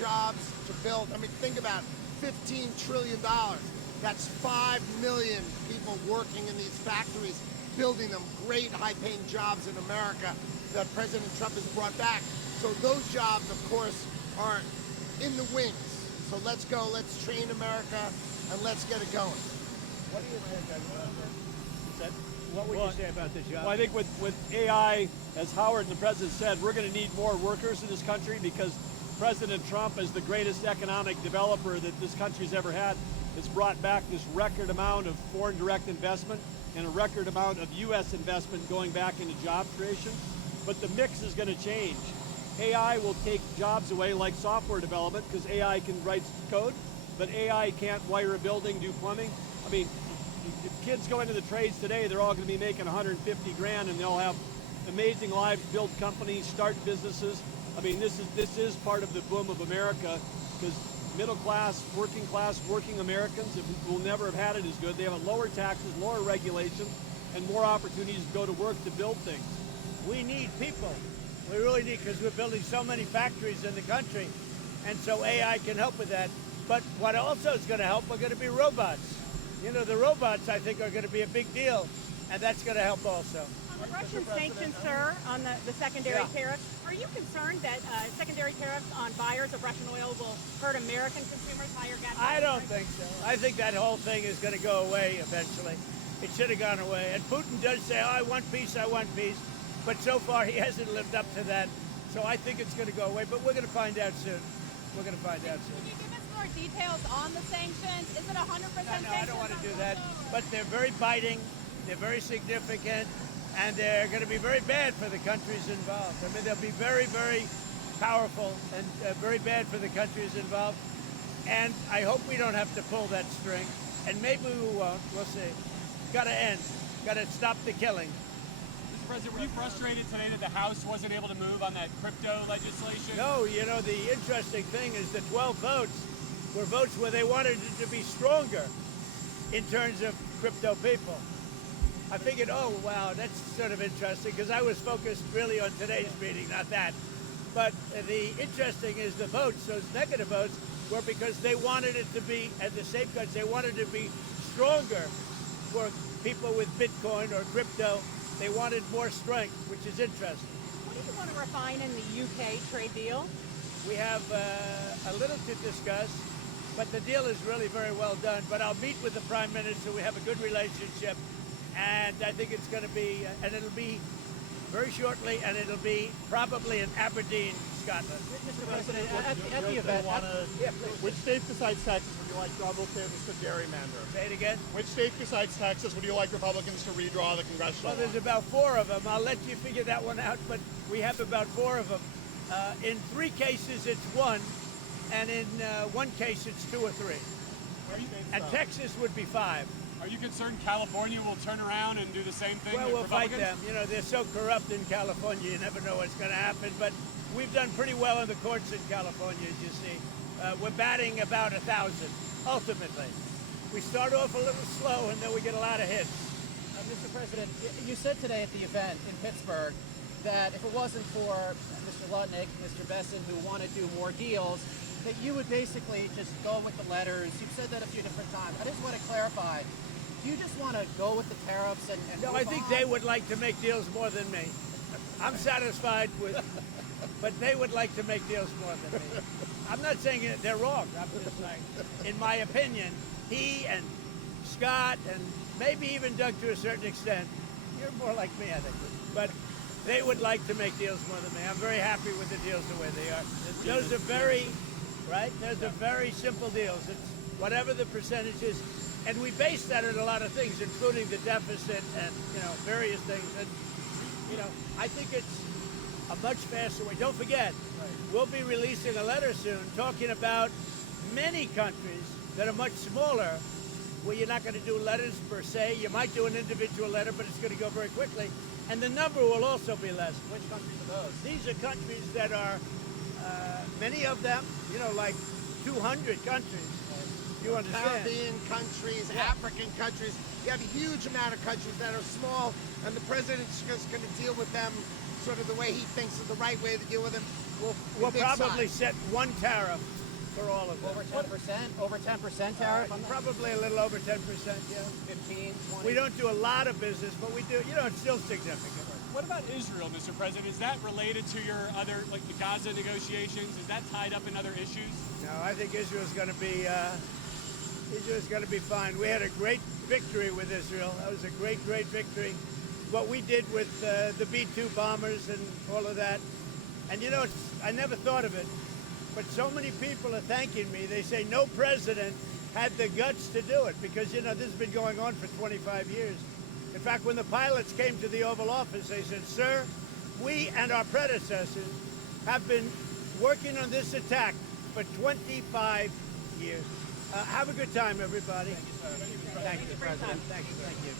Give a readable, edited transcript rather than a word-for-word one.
jobs to build. I mean, think about it, $15 trillion. That's 5 million people working in these factories, building them great high-paying jobs in America that President Trump has brought back. So those jobs, of course, are in the wings. So let's go, let's train America, and let's get it going. What do you think about that? What would you say about the job? Well, I think with AI, as Howard and the President said, we're going to need more workers in this country because President Trump, as the greatest economic developer that this country's ever had, has brought back this record amount of foreign direct investment and a record amount of U.S. investment going back into job creation. But the mix is going to change. AI will take jobs away like software development because AI can write code, but AI can't wire a building, do plumbing. I mean, if kids go into the trades today, they're all going to be making 150 grand and they'll have amazing lives, build companies, start businesses. I mean, this is part of the boom of America because middle class, working Americans will never have had it as good. They have lower taxes, lower regulation, and more opportunities to go to work to build things. We need people. We really need, because we're building so many factories in the country, and so AI can help with that. But what also is going to help are going to be robots. You know, the robots, I think, are going to be a big deal, and that's going to help also. On the Russian sanctions, sir, on the secondary tariffs, are you concerned that secondary tariffs on buyers of Russian oil will hurt American consumers, higher gas prices? I don't think so. I think that whole thing is going to go away eventually. It should have gone away. And Putin does say, oh, I want peace, but so far he hasn't lived up to that. So I think it's going to go away, but we're going to find out soon. We're going to find out soon. Can you give us more details on the sanctions? Is it 100% sanctions? No, I don't want to do that. But they're very biting, they're very significant, and they're going to be very bad for the countries involved. I mean, they'll be very, very powerful and very bad for the countries involved. And I hope we don't have to pull that string. And maybe we won't. We'll see. Got to end. Got to stop the killing. Mr. President, were you frustrated today that the House wasn't able to move on that crypto legislation? No, you know, the interesting thing is the 12 votes were votes where they wanted it to be stronger in terms of crypto people. I figured, oh, wow, that's sort of interesting, because I was focused really on today's meeting, not that. But the interesting is the votes, those negative votes, were because they wanted it to be, and the safeguards, they wanted it to be stronger for people with Bitcoin or crypto. They wanted more strength, which is interesting. What do you want to refine in the UK trade deal? We have a little to discuss, but the deal is really very well done. But I'll meet with the Prime Minister. We have a good relationship, and I think it's going to be, and it'll be very shortly, and it'll be probably in Aberdeen, Scotland. Mr. President, at the event, which state besides Texas would you like Republicans to gerrymander? Say it again? Which state besides Texas would you like Republicans to redraw the congressional Well, there's line? about 4 of them. I'll let you figure that one out, but we have about 4 of them. In 3 cases, it's 1, and in 1 case, it's 2 or 3. And Texas would be 5. Are you concerned California will turn around and do the same thing? Well, with we'll fight Republicans? them. You know, they're so corrupt in California, you never know what's going to happen. But we've done pretty well in the courts in California, as you see. We're batting about 1,000, ultimately. We start off a little slow, and then we get a lot of hits. Mr. President, you said today at the event in Pittsburgh that if it wasn't for Mr. Lutnick, Mr. Besson, who want to do more deals, that you would basically just go with the letters. You've said that a few different times. I just want to clarify. Do you just want to go with the tariffs and No, I think they would like to make deals more than me. I'm satisfied with, but they would like to make deals more than me. I'm not saying they're wrong. I'm just saying, in my opinion, he and Scott and maybe even Doug to a certain extent, you're more like me, I think, but they would like to make deals more than me. I'm very happy with the deals the way they are. Those are very, right? Those are very simple deals. It's whatever the percentage is. And we base that on a lot of things, including the deficit and, you know, various things. And, you know, I think it's a much faster way. Don't forget, we'll be releasing a letter soon talking about many countries that are much smaller, where you're not going to do letters per se. You might do an individual letter, but it's going to go very quickly. And the number will also be less. Which countries are those? These are countries that are, many of them, you know, like 200 countries. You understand? Caribbean countries, African countries. You have a huge amount of countries that are small, and the president's just going to deal with them sort of the way he thinks is the right way to deal with them. We'll big probably size. set one tariff for all of them. Over 10%? Over 10% tariff on that? Probably a little over 10%, yeah. 15, 20? We don't do a lot of business, but we do, it's still significant. What about Israel, Mr. President? Is that related to your other, like the Gaza negotiations? Is that tied up in other issues? No, I think Israel's going to be fine. We had a great victory with Israel. That was a great victory. What we did with the B-2 bombers and all of that. And I never thought of it, but so many people are thanking me. They say no president had the guts to do it because, this has been going on for 25 years. In fact, when the pilots came to the Oval Office, they said, "Sir, we and our predecessors have been working on this attack for 25 years." Have a good time, everybody. Thank you, President. Thank you.